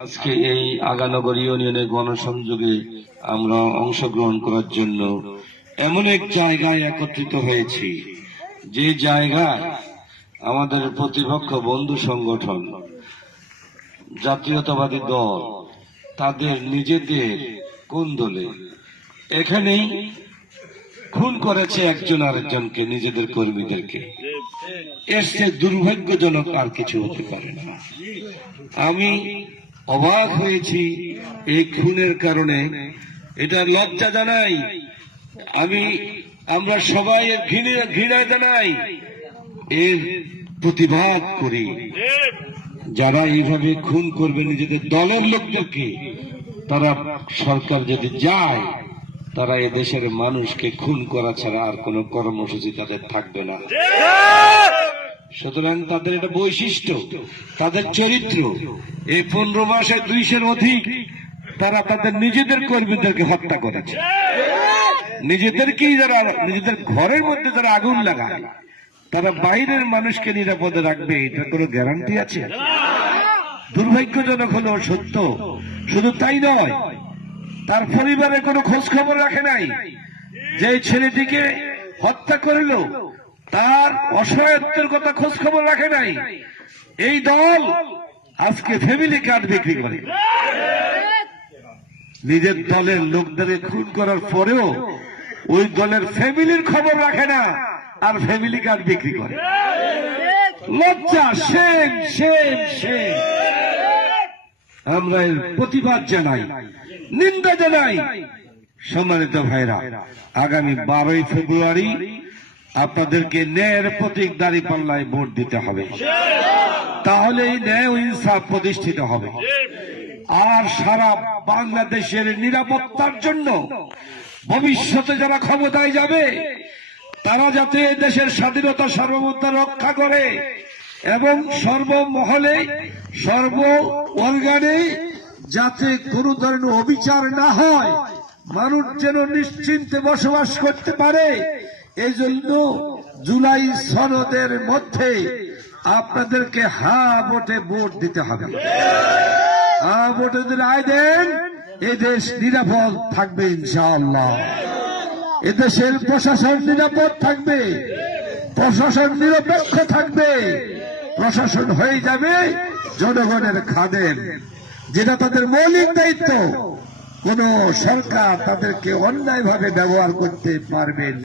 আজকে এই আগানগর ইউনিয়নের গণসংযোগে আমরা অংশগ্রহণ করার জন্য এমন এক জায়গায় একত্রিত হয়েছি, যে জায়গায় আমাদের প্রতিপক্ষ বন্ধু সংগঠন, জাতীয়তাবাদী দল, তাদের নিজেদের কোন দলে এখানেই খুন করেছে একজন আরেকজনকে, নিজেদের কর্মীদেরকে। এর দুর্ভাগ্যজনক আর কিছু হতে পারে না। আমি অবাক হয়েছি এই খুনের কারণে। এটা লজ্জা জানাই। আমি, আমরা সবাই ঘৃণা জানাই। এর প্রতিবাদ করি। যারা এইভাবে খুন করবে নিজেদের দলের লোকদেরকে, তারা সরকার যদি যায়, তারা দেশের মানুষকে খুন করা ছাড়া আর কোনো কর্মসূচি তাদের থাকবে না। সুতরাং তাদের এটা বৈশিষ্ট্য, তাদের চরিত্র। এই পনেরো মাসে দুইশের অধিক তারা তাদের নিজেদের কর্মীদেরকে হত্যা করেছে। নিজেদেরকেই যারা, নিজেদের ঘরের মধ্যে যারা আগুন লাগায়, তারা বাইরের মানুষকে নিরাপদে রাখবে এটা কোনো গ্যারান্টি আছে? দুর্ভাগ্যজনক হলেও সত্য। শুধু তাই নয়, তার পরিবারে কোনো খোঁজ খবর রাখে নাই। যে ছেলেটিকে হত্যা করল তার অসহায়ত্বের কথা খোঁজ খবর রাখে নাই। এই দল আজকে ফ্যামিলি কার্ড বিক্রি করে। নিজের দলের লোকদের খুন করার পরেও ওই দলের ফ্যামিলির খবর রাখে না, আর ফ্যামিলি কার্ড বিক্রি করে। লজ্জা সেম সেম সেম আমরা এর প্রতিবাদ জানাই, নিন্দা জানাই। সম্মানিত ভাইরা, আগামী বারোই ফেব্রুয়ারি আপনাদেরকে ন্যায়ের প্রতীক দাঁড়ি পাল্লায় ভোট দিতে হবে। তাহলেই ন্যায় ইনসাফ প্রতিষ্ঠিত হবে। আর সারা বাংলাদেশের নিরাপত্তার জন্য ভবিষ্যতে যারা ক্ষমতায় যাবে, তারা যাতে দেশের স্বাধীনতা, সার্বভৌমত্ব রক্ষা করে এবং সর্বমহলে সর্ব অর্গানে যাতে কোনো ধরনের অবিচার না হয়, মানুষ যেন নিশ্চিন্তে বসবাস করতে পারে এই জন্য জুলাই সনদের মধ্যে আপনাদেরকে হা ভোটে ভোট দিতে হবে। হা ভোটে যদি রায় দেন, এ দেশ নিরাপদ থাকবে ইনশাআল্লাহ। এদেশের প্রশাসন নিরাপদ থাকবে, প্রশাসন নিরপেক্ষ থাকবে, প্রশাসন হয়ে যাবে জনগণের খাদেম যেটা তাদের মৌলিক দায়িত্ব, কোন সরকার তাদেরকে অন্যায়ভাবে ব্যবহার করতে পারবে না।